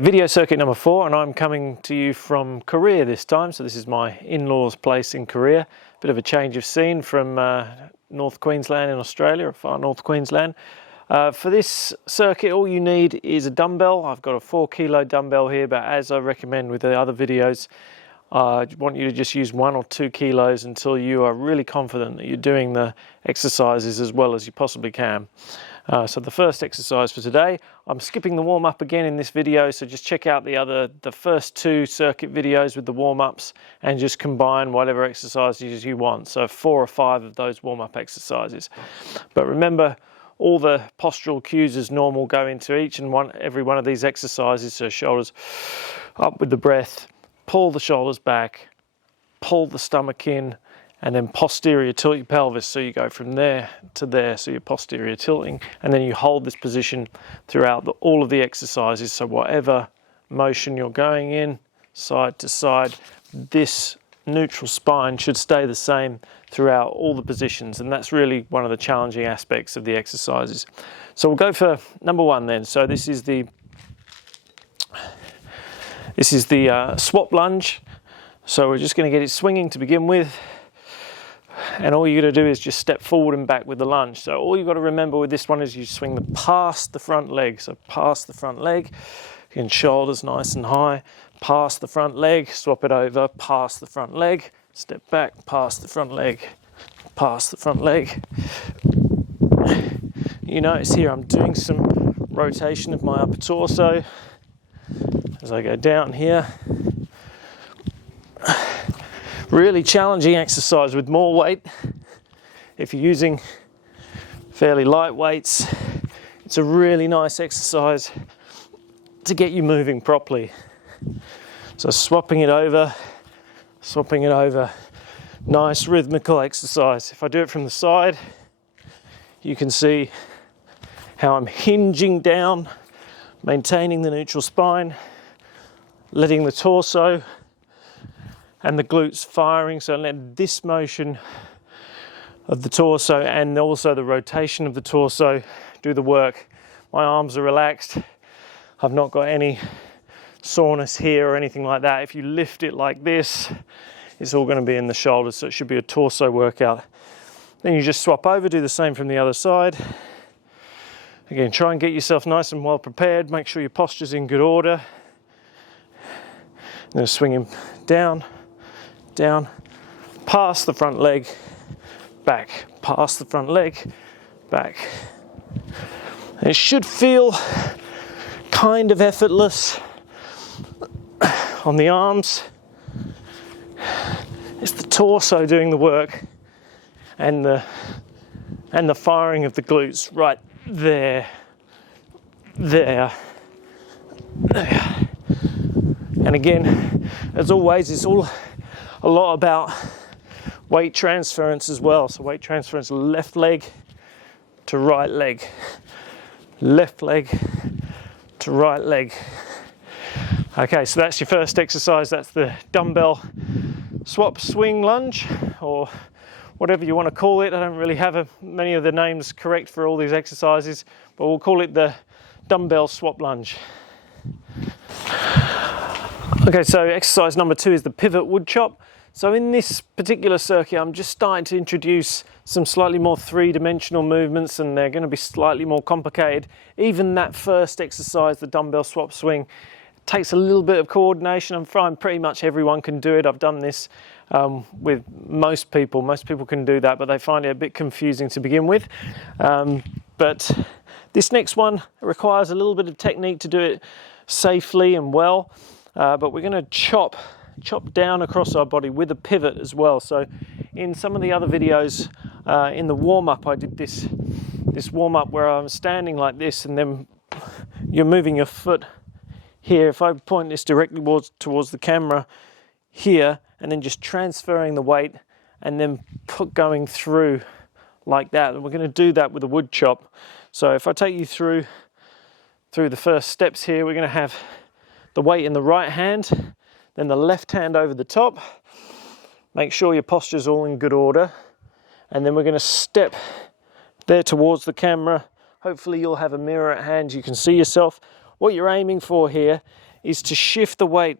Video circuit number 4, and I'm coming to you from Korea this time. So this is my in-laws place in Korea. Bit of a change of scene from North Queensland in Australia, or far North Queensland. For this circuit, all you need is a dumbbell. I've got a 4 kilo dumbbell here, but as I recommend with the other videos, I want you to just use 1 or 2 kilos until you are really confident that you're doing the exercises as well as you possibly can. So the first exercise for today, I'm skipping the warm-up again in this video, so just check out the first 2 circuit videos with the warm-ups and just combine whatever exercises you want. So 4 or 5 of those warm-up exercises. But remember, all the postural cues as normal go into each and every one of these exercises. So shoulders up with the breath, pull the shoulders back, pull the stomach in, and then posterior tilt your pelvis. So you go from there to there, so you're posterior tilting, and then you hold this position throughout all of the exercises. So whatever motion you're going in, side to side, this neutral spine should stay the same throughout all the positions, and that's really one of the challenging aspects of the exercises. So we'll go for number 1 then. So this is the swap lunge. So we're just going to get it swinging to begin with. And all you're going to do is just step forward and back with the lunge. So all you've got to remember with this one is you swing past the front leg. So past the front leg, again, shoulders nice and high, past the front leg, swap it over, past the front leg, step back, past the front leg, past the front leg. You notice here I'm doing some rotation of my upper torso as I go down here. Really challenging exercise with more weight. If you're using fairly light weights, it's a really nice exercise to get you moving properly. So swapping it over, nice rhythmical exercise. If I do it from the side, you can see how I'm hinging down, maintaining the neutral spine, letting the torso and the glutes firing, so let this motion of the torso and also the rotation of the torso do the work. My arms are relaxed. I've not got any soreness here or anything like that. If you lift it like this, it's all going to be in the shoulders, so it should be a torso workout. Then you just swap over, do the same from the other side. Again, try and get yourself nice and well prepared. Make sure your posture's in good order. Then swing him down, down, past the front leg, back, past the front leg, back. And it should feel kind of effortless on the arms. It's the torso doing the work and the firing of the glutes right there, there, there. And again, as always, it's all a lot about weight transference as well. So weight transference, left leg to right leg, left leg to right leg. Okay, so that's your first exercise. That's the dumbbell swap swing lunge, or whatever you want to call it. I don't really have many of the names correct for all these exercises, but we'll call it the dumbbell swap lunge. Okay, so exercise number 2 is the pivot wood chop. So in this particular circuit, I'm just starting to introduce some slightly more 3-dimensional movements, and they're going to be slightly more complicated. Even that first exercise, the dumbbell swap swing, takes a little bit of coordination. I'm finding pretty much everyone can do it. I've done this with most people. Most people can do that, but they find it a bit confusing to begin with. But this next one requires a little bit of technique to do it safely and well. But we're going to chop down across our body with a pivot as well. So in some of the other videos in the warm-up, I did this warm-up where I'm standing like this, and then you're moving your foot here. If I point this directly towards the camera here, and then just transferring the weight and then going through like that. And we're going to do that with a wood chop. So if I take you through the first steps here, we're going to have the weight in the right hand, then the left hand over the top. Make sure your posture's all in good order. And then we're going to step there towards the camera. Hopefully you'll have a mirror at hand, you can see yourself. what you're aiming for here is to shift the weight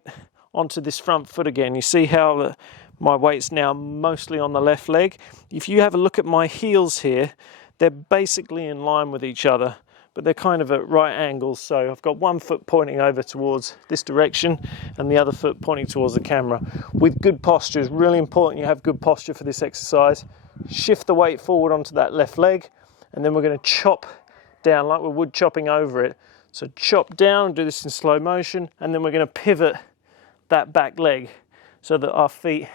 onto this front foot again. You see how my weight's now mostly on the left leg. If you have a look at my heels here, they're basically in line with each other, but they're kind of at right angles. So I've got one foot pointing over towards this direction and the other foot pointing towards the camera. With good posture, it's really important you have good posture for this exercise. Shift the weight forward onto that left leg, and then we're going to chop down like we would chopping over it. So chop down, do this in slow motion, and then we're going to pivot that back leg so that our feet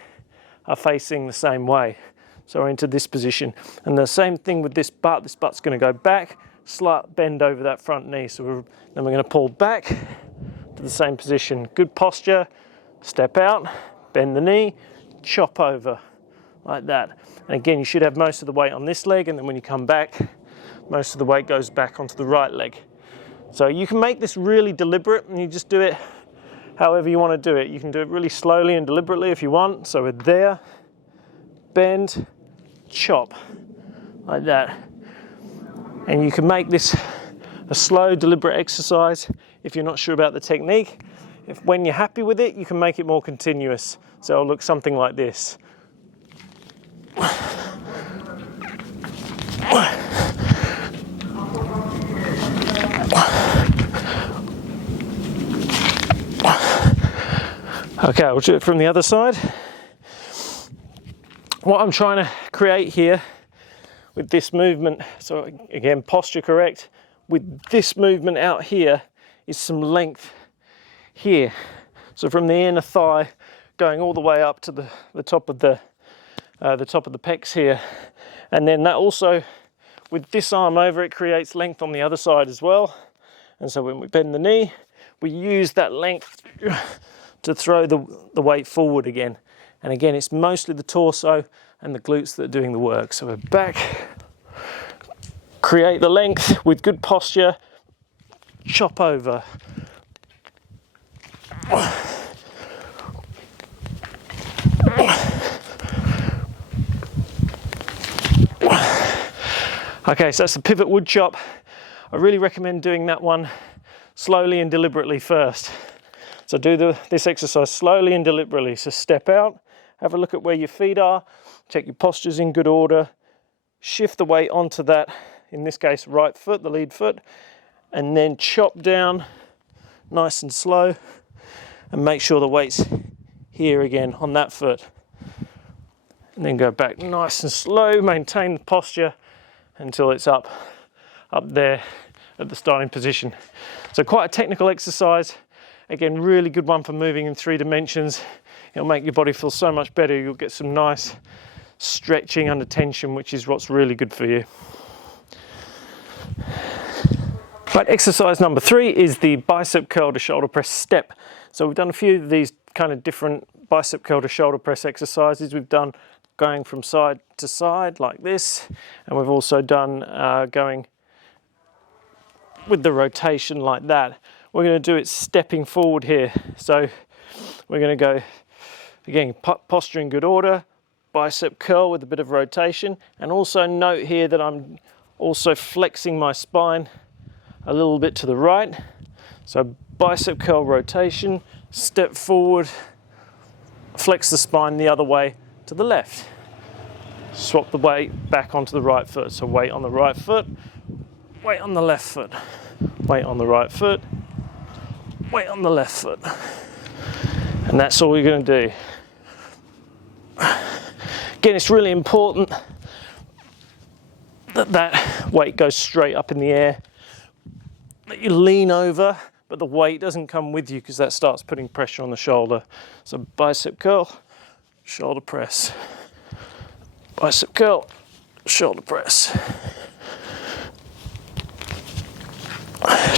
are facing the same way. So we're into this position. And the same thing with this butt. This butt's going to go back, slight bend over that front knee. So then we're going to pull back to the same position. Good posture, step out, bend the knee, chop over like that. And again, you should have most of the weight on this leg, and then when you come back, most of the weight goes back onto the right leg. So you can make this really deliberate, and you just do it however you want to do it. You can do it really slowly and deliberately if you want. So we're there, bend, chop, like that. And you can make this a slow, deliberate exercise if you're not sure about the technique. When you're happy with it, you can make it more continuous. So it'll look something like this. Okay, we'll do it from the other side. What I'm trying to create here with this movement, so again, posture correct, with this movement out here is some length here. So from the inner thigh going all the way up to the top of the pecs here. And then that also, with this arm over, it creates length on the other side as well. And so when we bend the knee, we use that length to throw the weight forward again. And again, it's mostly the torso and the glutes that are doing the work. So we're back, create the length with good posture, chop over. Okay, so that's the pivot wood chop. I really recommend doing that one slowly and deliberately first. So do this exercise slowly and deliberately. So step out, have a look at where your feet are, check your posture's in good order, shift the weight onto that, in this case right foot, the lead foot, and then chop down nice and slow and make sure the weight's here again on that foot. And then go back nice and slow, maintain the posture until it's up there at the starting position. So quite a technical exercise. Again, really good one for moving in 3 dimensions. It'll make your body feel so much better. You'll get some nice stretching under tension, which is what's really good for you. Right, exercise number 3 is the bicep curl to shoulder press step. So we've done a few of these kind of different bicep curl to shoulder press exercises. We've done going from side to side like this, and we've also done going with the rotation like that. We're going to do it stepping forward here. So we're going to go, again, posture in good order, bicep curl with a bit of rotation, and also note here that I'm also flexing my spine a little bit to the right. So bicep curl rotation, step forward, flex the spine the other way to the left. Swap the weight back onto the right foot. So weight on the right foot, weight on the left foot, weight on the right foot, weight on the left foot. And that's all you're going to do. Again, it's really important that that weight goes straight up in the air, that you lean over, but the weight doesn't come with you because that starts putting pressure on the shoulder. So bicep curl, shoulder press. Bicep curl, shoulder press.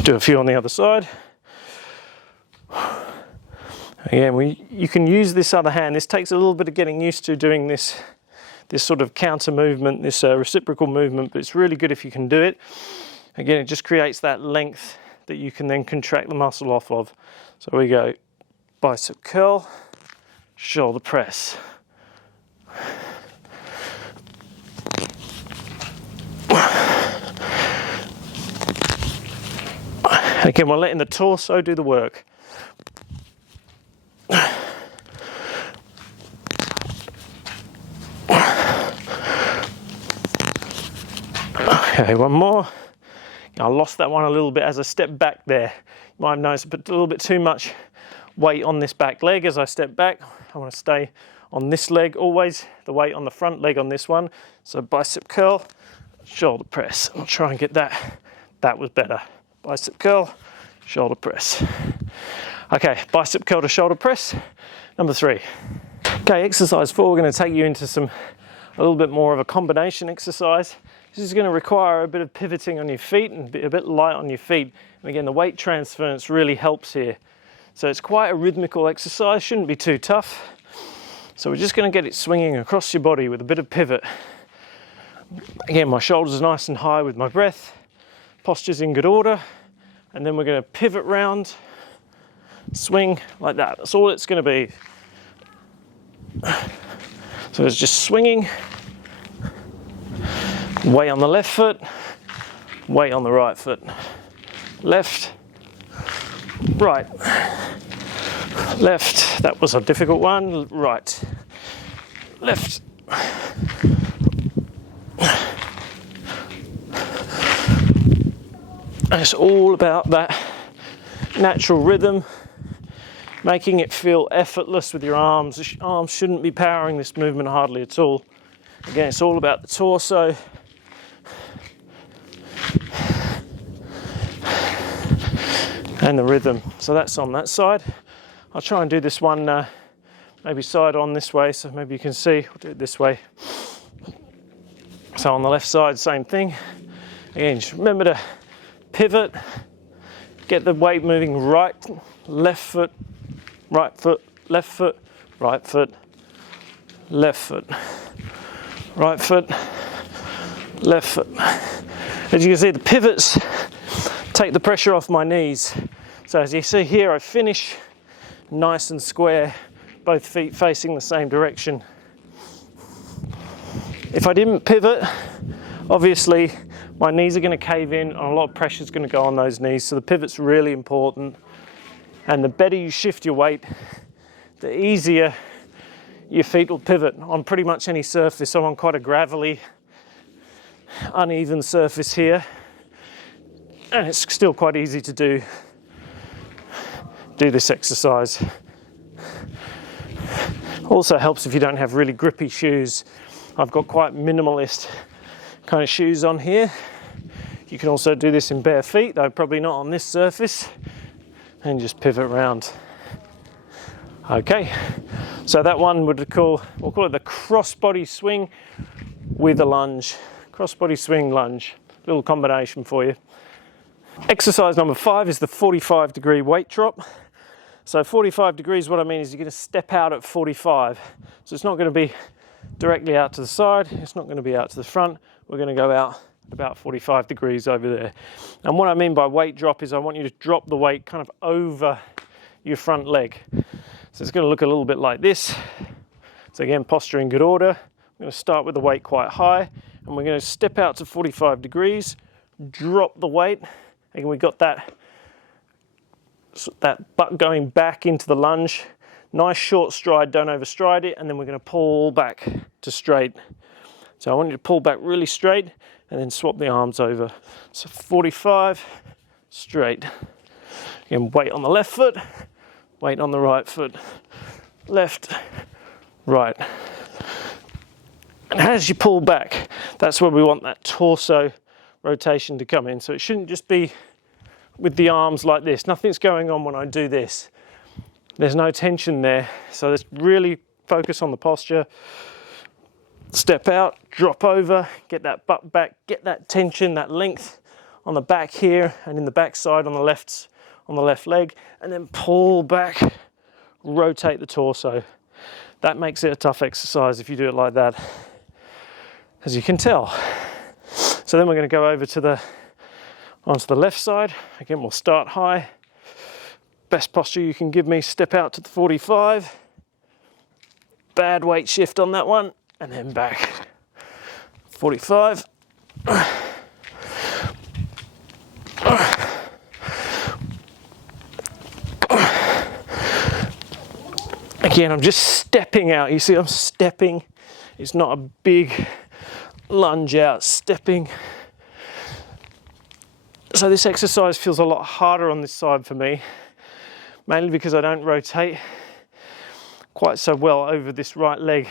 Do a few on the other side. Again, you can use this other hand. This takes a little bit of getting used to doing this sort of counter movement, this reciprocal movement, but it's really good if you can do it. Again, it just creates that length that you can then contract the muscle off of. So we go bicep curl, shoulder press. Again, we're letting the torso do the work. Okay, one more. I lost that one a little bit as I stepped back there. You might have noticed I put a little bit too much weight on this back leg as I step back. I want to stay on this leg always, the weight on the front leg on this one. So bicep curl, shoulder press. I'll try and get that. That was better. Bicep curl, shoulder press. Okay, bicep curl to shoulder press, number 3. Okay, exercise 4, we're going to take you into a little bit more of a combination exercise. This is going to require a bit of pivoting on your feet and a bit light on your feet. And again, the weight transference really helps here. So it's quite a rhythmical exercise, shouldn't be too tough. So we're just going to get it swinging across your body with a bit of pivot. Again, my shoulders are nice and high with my breath. Posture's in good order. And then we're going to pivot round, swing like that. That's all it's going to be. So it's just swinging. Weight on the left foot, weight on the right foot. Left, right, left. That was a difficult one. Right, left. And it's all about that natural rhythm, making it feel effortless with your arms. The arms shouldn't be powering this movement hardly at all. Again, it's all about the torso. And the rhythm. So that's on that side. I'll try and do this one maybe side on this way, so maybe you can see. We'll do it this way. So on the left side, same thing. Again, just remember to pivot, get the weight moving right, left foot, right foot, left foot, right foot, left foot, right foot, left foot. As you can see, the pivots take the pressure off my knees. So as you see here, I finish nice and square, both feet facing the same direction. If I didn't pivot, obviously my knees are going to cave in and a lot of pressure is going to go on those knees. So the pivot's really important. And the better you shift your weight, the easier your feet will pivot on pretty much any surface. So on quite a gravelly, uneven surface here. And it's still quite easy to do this exercise. Also helps if you don't have really grippy shoes. I've got quite minimalist kind of shoes on here. You can also do this in bare feet, though probably not on this surface, and just pivot around. Okay, so that one we'll call it the cross-body swing with a lunge. Cross-body swing, lunge. Little combination for you. Exercise number 5 is the 45-degree weight drop. So 45 degrees, what I mean is you're going to step out at 45. So it's not going to be directly out to the side. It's not going to be out to the front. We're going to go out about 45 degrees over there. And what I mean by weight drop is I want you to drop the weight kind of over your front leg. So it's going to look a little bit like this. So again, posture in good order. I'm going to start with the weight quite high, and we're going to step out to 45 degrees, drop the weight. Again, we got that butt going back into the lunge. Nice short stride, don't overstride it, and then we're going to pull back to straight. So I want you to pull back really straight and then swap the arms over. So 45, straight. Again, weight on the left foot, weight on the right foot. Left, right. And as you pull back, that's where we want that torso rotation to come in. So it shouldn't just be with the arms like this. Nothing's going on when I do this. There's no tension there. So let's really focus on the posture. Step out, drop over, get that butt back, get that tension, that length on the back here and in the back side on the left leg, and then pull back, rotate the torso. That makes it a tough exercise if you do it like that, as you can tell. So then we're going to go over onto the left side. Again, we'll start high. Best posture you can give me, step out to the 45. Bad weight shift on that one, and then back. 45. Again, I'm just stepping out. You see, I'm stepping. It's not a big lunge out, stepping. So this exercise feels a lot harder on this side for me, mainly because I don't rotate quite so well over this right leg,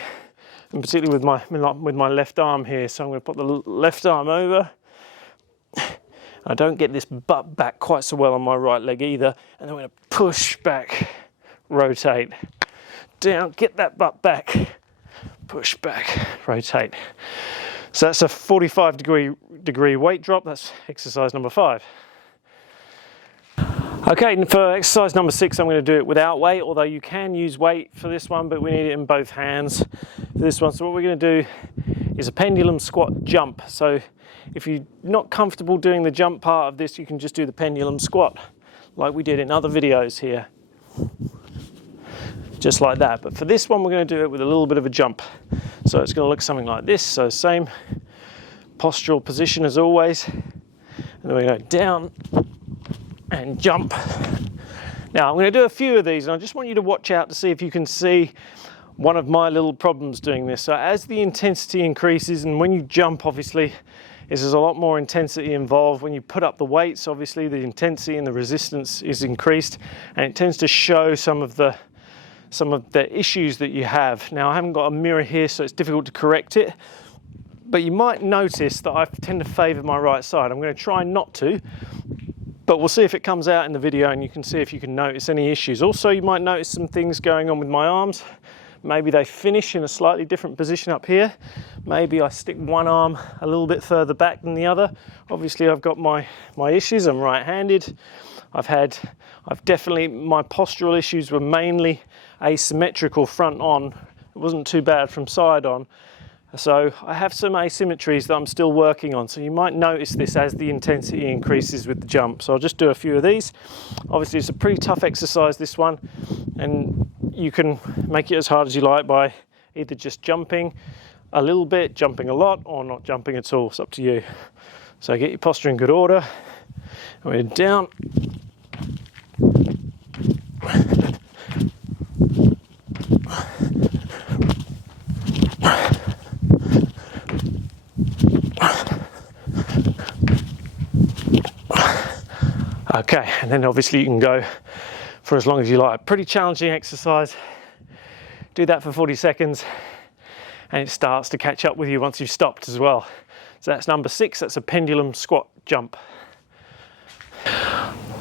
and particularly with my left arm here. So I'm going to put the left arm over. I don't get this butt back quite so well on my right leg either, and then I'm going to push back, rotate, down, get that butt back, push back, rotate. So that's a 45 degree weight drop. That's exercise number 5. Okay, for exercise number 6, I'm going to do it without weight, although you can use weight for this one, but we need it in both hands for this one. So what we're going to do is a pendulum squat jump. So if you're not comfortable doing the jump part of this, you can just do the pendulum squat like we did in other videos here. Just like that. But for this one, we're going to do it with a little bit of a jump. So it's going to look something like this. So same postural position as always. And then we're going to go down and jump. Now I'm going to do a few of these, and I just want you to watch out to see if you can see one of my little problems doing this. So as the intensity increases, and when you jump, obviously, there's a lot more intensity involved. When you put up the weights, obviously the intensity and the resistance is increased, and it tends to show some of the issues that you have. Now I haven't got a mirror here, so it's difficult to correct it, but you might notice that I tend to favour my right side. I'm going to try not to, but we'll see if it comes out in the video, and you can see if you can notice any issues. Also, you might notice some things going on with my arms. Maybe they finish in a slightly different position up here. Maybe I stick one arm a little bit further back than the other. Obviously I've got my issues. I'm right-handed. I've definitely, my postural issues were mainly asymmetrical front on. It wasn't too bad from side on. So I have some asymmetries that I'm still working on. So you might notice this as the intensity increases with the jump. So I'll just do a few of these. Obviously it's a pretty tough exercise, this one, and you can make it as hard as you like by either just jumping a little bit, jumping a lot, or not jumping at all. It's up to you. So get your posture in good order. And we're down. Okay, and then obviously you can go for as long as you like. Pretty challenging exercise. Do that for 40 seconds and it starts to catch up with you once you've stopped as well. So that's number 6, that's a pendulum squat jump.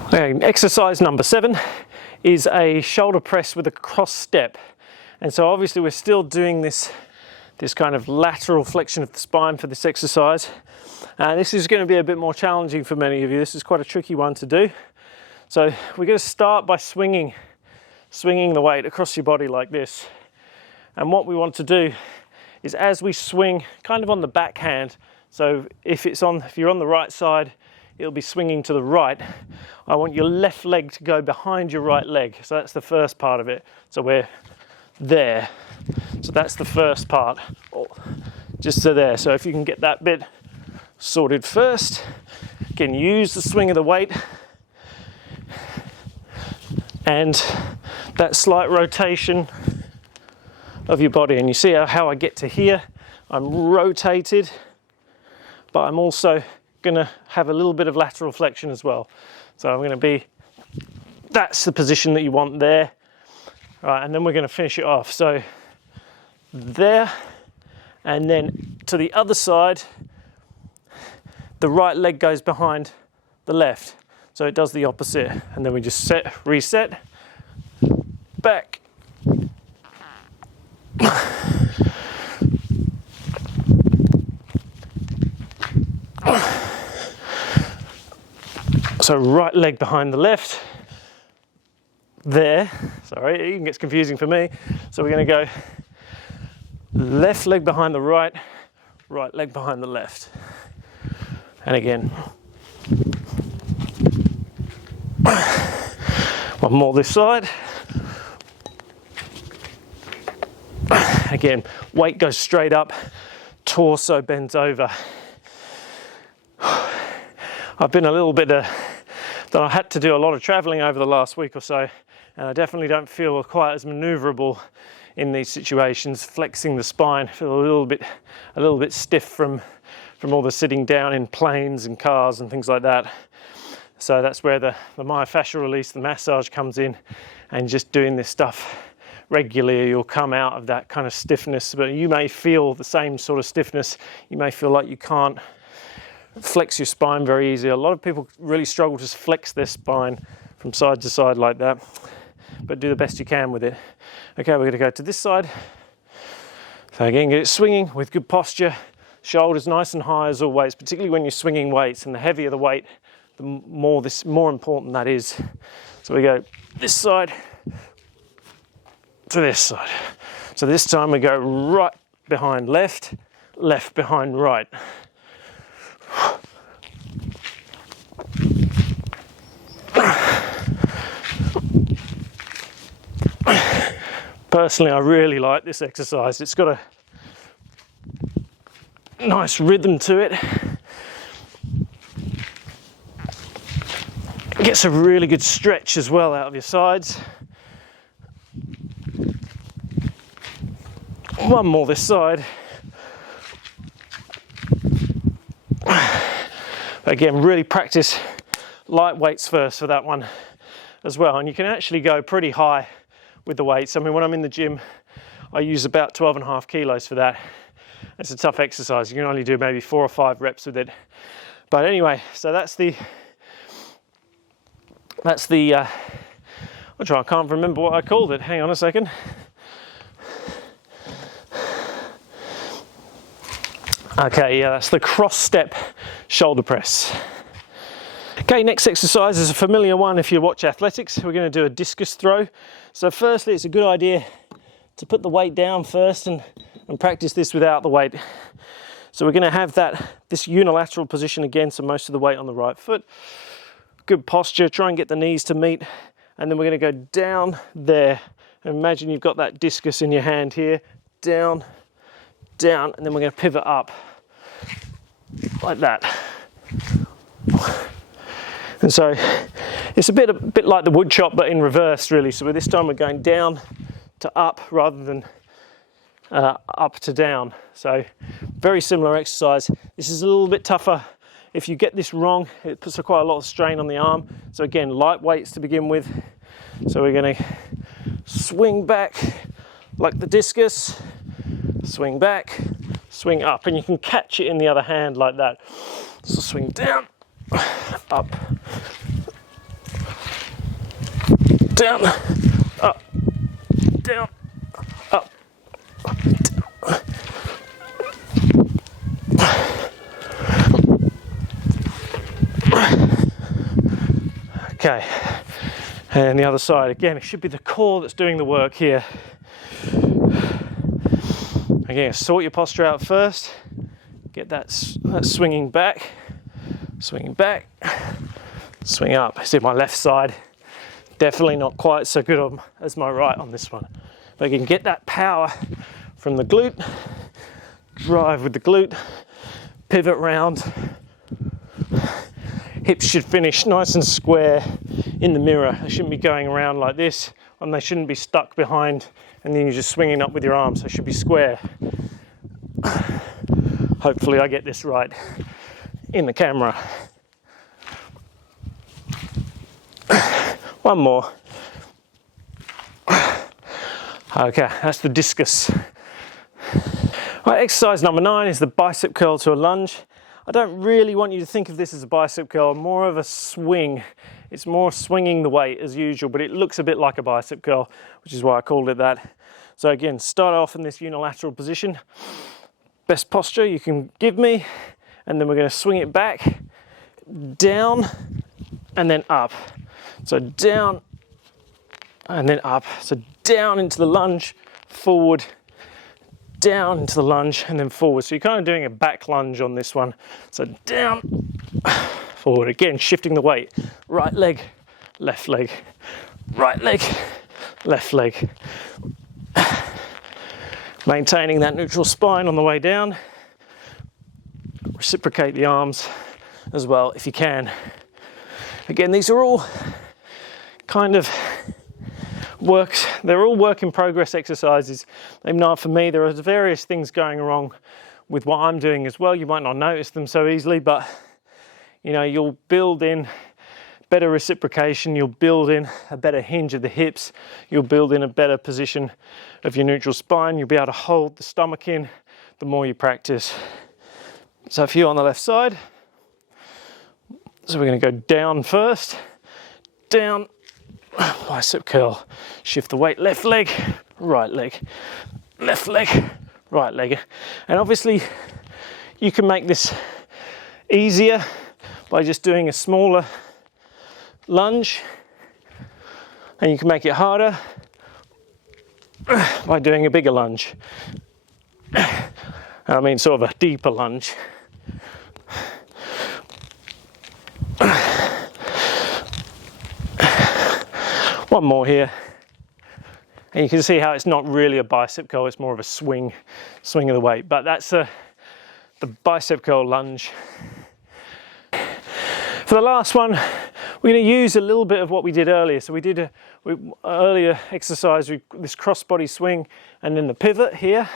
Okay, exercise number 7 is a shoulder press with a cross step. And so obviously we're still doing this kind of lateral flexion of the spine for this exercise. This is going to be a bit more challenging for many of you. This is quite a tricky one to do. So we're going to start by swinging the weight across your body like this. And what we want to do is, as we swing, kind of on the backhand, so if you're on the right side, it'll be swinging to the right. I want your left leg to go behind your right leg. So that's the first part of it. So we're there. So that's the first part, just to there. So if you can get that bit sorted first, you can use the swing of the weight and that slight rotation of your body. And you see how I get to here, I'm rotated, but I'm also going to have a little bit of lateral flexion as well. So I'm going to be, that's the position that you want there. Right, and then we're going to finish it off. So there, and then to the other side, the right leg goes behind the left. So it does the opposite. And then we just reset, back. So right leg behind the left. There, sorry, it even gets confusing for me. So we're going to go left leg behind the right, right leg behind the left. And again, one more this side. Again, weight goes straight up, torso bends over. I've been a little bit, I had to do a lot of traveling over the last week or so, and I definitely don't feel quite as maneuverable in these situations. Flexing the spine, I feel a little bit stiff from all the sitting down in planes and cars and things like that. So that's where the myofascial release, the massage comes in, and just doing this stuff regularly, you'll come out of that kind of stiffness. But you may feel the same sort of stiffness. You may feel like you can't flex your spine very easily. A lot of people really struggle to flex their spine from side to side like that, but do the best you can with it. Okay, we're going to go to this side. So again, get it swinging with good posture, shoulders nice and high as always, particularly when you're swinging weights, and the heavier the weight, the more important that is. So we go this side to this side. So this time we go right behind left, left behind right. Personally, I really like this exercise. It's got a nice rhythm to it. It gets a really good stretch as well out of your sides. One more this side. Again, really practice light weights first for that one as well. And you can actually go pretty high with the weights. I mean, when I'm in the gym, I use about 12.5 kilos for that. It's a tough exercise. You can only do maybe 4 or 5 reps with it. But anyway, so that's the I can't remember what I called it. Hang on a second. Okay, yeah, that's the cross step shoulder press. Okay, next exercise is a familiar one if you watch athletics. We're going to do a discus throw. So firstly, it's a good idea to put the weight down first and practice this without the weight. So we're going to have this unilateral position again, so most of the weight on the right foot. Good posture, try and get the knees to meet, and then we're going to go down there. Imagine you've got that discus in your hand here, down, down, and then we're going to pivot up like that. And so it's a bit like the wood chop, but in reverse really. So this time we're going down to up rather than up to down. So very similar exercise. This is a little bit tougher. If you get this wrong, it puts quite a lot of strain on the arm. So again, light weights to begin with. So we're going to swing back like the discus, swing back, swing up, and you can catch it in the other hand like that. So swing down, up, down, up, down, up, down. Okay, and the other side, again, it should be the core that's doing the work here. Again, sort your posture out first, get that swinging back, swing up. See my left side, definitely not quite so good as my right on this one. But you can get that power from the glute, drive with the glute, pivot round. Hips should finish nice and square in the mirror. They shouldn't be going around like this, and they shouldn't be stuck behind and then you're just swinging up with your arms. They should be square. Hopefully I get this right in the camera. One more. Okay, that's the discus. Right, exercise number 9 is the bicep curl to a lunge. I don't really want you to think of this as a bicep curl, more of a swing. It's more swinging the weight as usual, but it looks a bit like a bicep curl, which is why I called it that. So again, start off in this unilateral position. Best posture you can give me, and then we're going to swing it back, down, and then up. So down, and then up. So down into the lunge, forward, down into the lunge, and then forward. So you're kind of doing a back lunge on this one. So down, forward. Again, shifting the weight. Right leg, left leg, right leg, left leg. Maintaining that neutral spine on the way down. Reciprocate the arms as well if you can. Again, these are all kind of works. They're all work in progress exercises. Even though for me, there are various things going wrong with what I'm doing as well. You might not notice them so easily, but you know, you'll build in better reciprocation, you'll build in a better hinge of the hips, you'll build in a better position of your neutral spine, you'll be able to hold the stomach in the more you practice. So a few on the left side. So we're going to go down first, down, bicep curl, shift the weight, left leg, right leg, left leg, right leg. And obviously you can make this easier by just doing a smaller lunge, and you can make it harder by doing a bigger lunge. I mean sort of a deeper lunge. One more here, and you can see how it's not really a bicep curl, it's more of a swing of the weight, but that's the bicep curl lunge. For the last one, we're going to use a little bit of what we did earlier. So we did earlier exercise, this cross body swing and then the pivot here.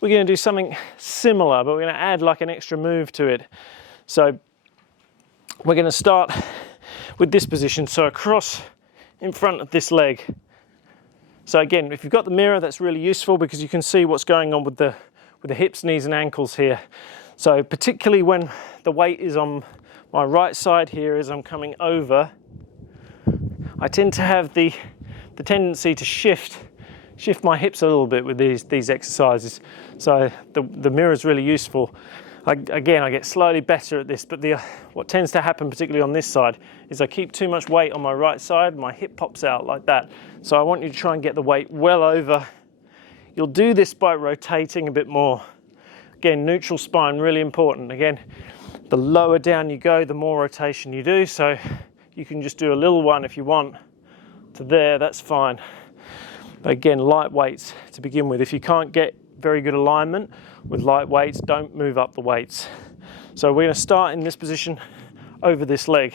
We're going to do something similar, but we're going to add like an extra move to it. So we're going to start with this position, so across in front of this leg. So again, if you've got the mirror, that's really useful because you can see what's going on with the hips, knees and ankles here. So particularly when the weight is on my right side here as I'm coming over, I tend to have the tendency to shift my hips a little bit with these exercises. So the mirror is really useful. Again, I get slightly better at this, but what tends to happen, particularly on this side, is I keep too much weight on my right side, my hip pops out like that. So I want you to try and get the weight well over. You'll do this by rotating a bit more. Again, neutral spine, really important. Again, the lower down you go, the more rotation you do. So you can just do a little one if you want to there, that's fine. But again, light weights to begin with. If you can't get very good alignment with light weights, don't move up the weights. So we're going to start in this position over this leg.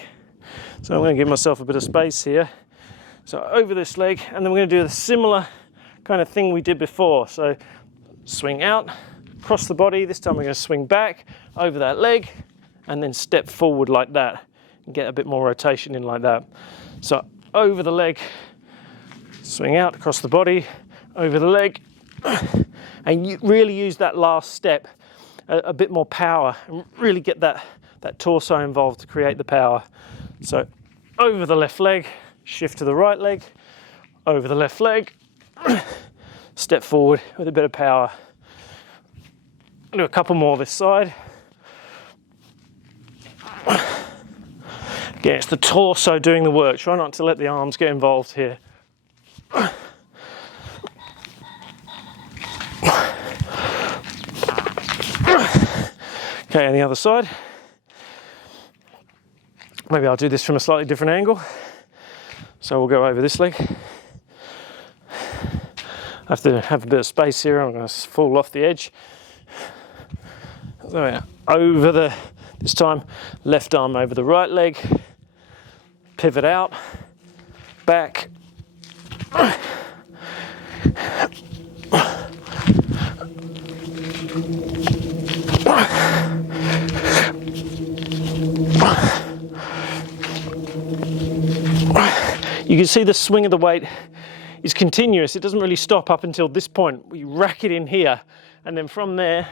So I'm going to give myself a bit of space here. So over this leg, and then we're going to do the similar kind of thing we did before. So swing out, across the body. This time we're going to swing back over that leg and then step forward like that and get a bit more rotation in like that. So over the leg, swing out across the body, over the leg, and you really use that last step, a bit more power, and really get that torso involved to create the power. So over the left leg, shift to the right leg, over the left leg, step forward with a bit of power. I'll do a couple more this side. Again, it's the torso doing the work. Try not to let the arms get involved here. Okay, and the other side. Maybe I'll do this from a slightly different angle. So we'll go over this leg. I have to have a bit of space here. I'm going to fall off the edge. So over this time, left arm over the right leg. Pivot out, back. You can see the swing of the weight is continuous. It doesn't really stop up until this point. We rack it in here, and then from there,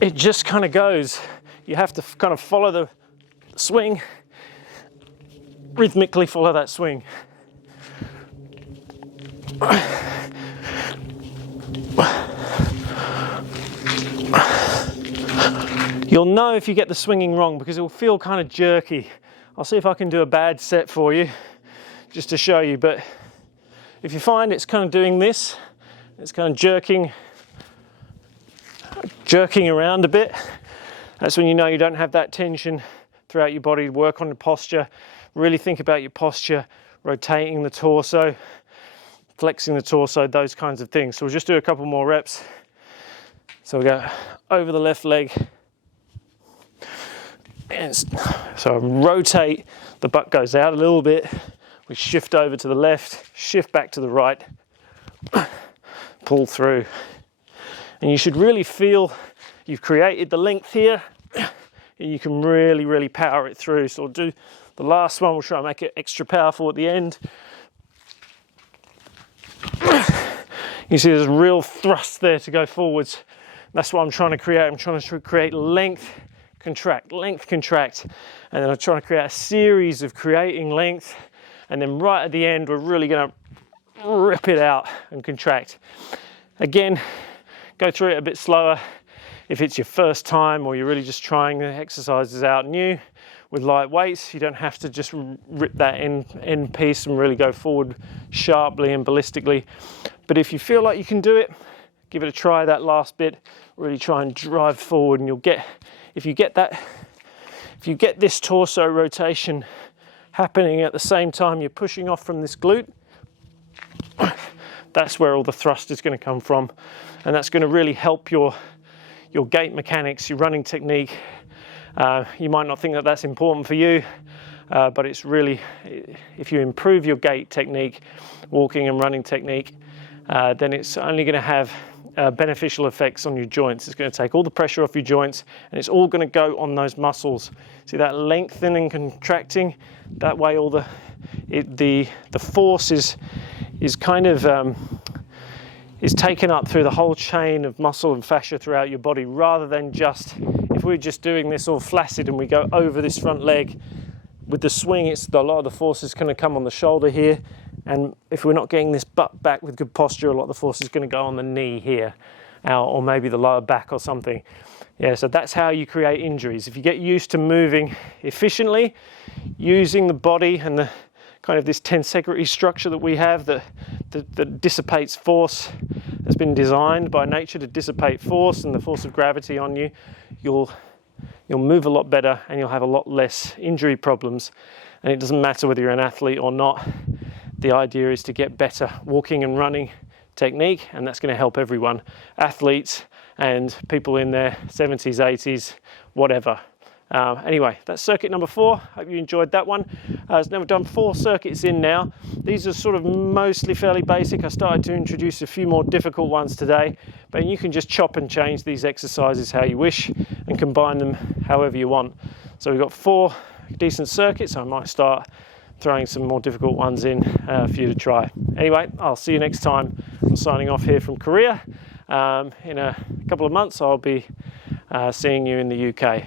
it just kind of goes. You have to kind of follow the swing, rhythmically follow that swing. You'll know if you get the swinging wrong because it will feel kind of jerky. I'll see if I can do a bad set for you just to show you, but if you find it's kind of doing this, it's kind of jerking around a bit, that's when you know you don't have that tension throughout your body. Work on the posture, really think about your posture, rotating the torso, flexing the torso, those kinds of things. So we'll just do a couple more reps. So we go over the left leg, and so rotate, the butt goes out a little bit, We shift over to the left, shift back to the right, pull through. And you should really feel you've created the length here, and you can really, really power it through. So we'll do the last one. We'll try and make it extra powerful at the end. You see there's a real thrust there to go forwards. That's what I'm trying to create. I'm trying to create length, contract, and then I'm trying to create a series of creating length, and then right at the end we're really going to rip it out and contract. Again, go through it a bit slower if it's your first time or you're really just trying the exercises out new with light weights. You don't have to just rip that end piece and really go forward sharply and ballistically. But if you feel like you can do it, give it a try, that last bit, really try and drive forward, and you'll get, if you get this torso rotation happening at the same time you're pushing off from this glute, that's where all the thrust is going to come from, and that's going to really help your gait mechanics, your running technique. You might not think that that's important for you, but it's really, if you improve your gait technique, walking and running technique, then it's only going to have beneficial effects on your joints. It's going to take all the pressure off your joints, and it's all going to go on those muscles. See that lengthening, contracting, that way all the force is kind of is taken up through the whole chain of muscle and fascia throughout your body, rather than just, if we're just doing this all flaccid and we go over this front leg with the swing, a lot of the force is going to come on the shoulder here, and if we're not getting this butt back with good posture, a lot of the force is going to go on the knee here, or maybe the lower back or something. Yeah, so that's how you create injuries. If you get used to moving efficiently, using the body and the kind of this tensegrity structure that we have that dissipates force, has been designed by nature to dissipate force and the force of gravity on you, you'll move a lot better and you'll have a lot less injury problems. And it doesn't matter whether you're an athlete or not. The idea is to get better walking and running technique, and that's going to help everyone, athletes and people in their 70s, 80s, whatever. Anyway, that's circuit number 4. Hope you enjoyed that one. I've never done 4 circuits in now. These are sort of mostly fairly basic. I started to introduce a few more difficult ones today, but you can just chop and change these exercises how you wish and combine them however you want. So we've got 4 decent circuits. I might start throwing some more difficult ones in for you to try. Anyway, I'll see you next time. I'm signing off here from Korea. In a couple of months, I'll be seeing you in the UK.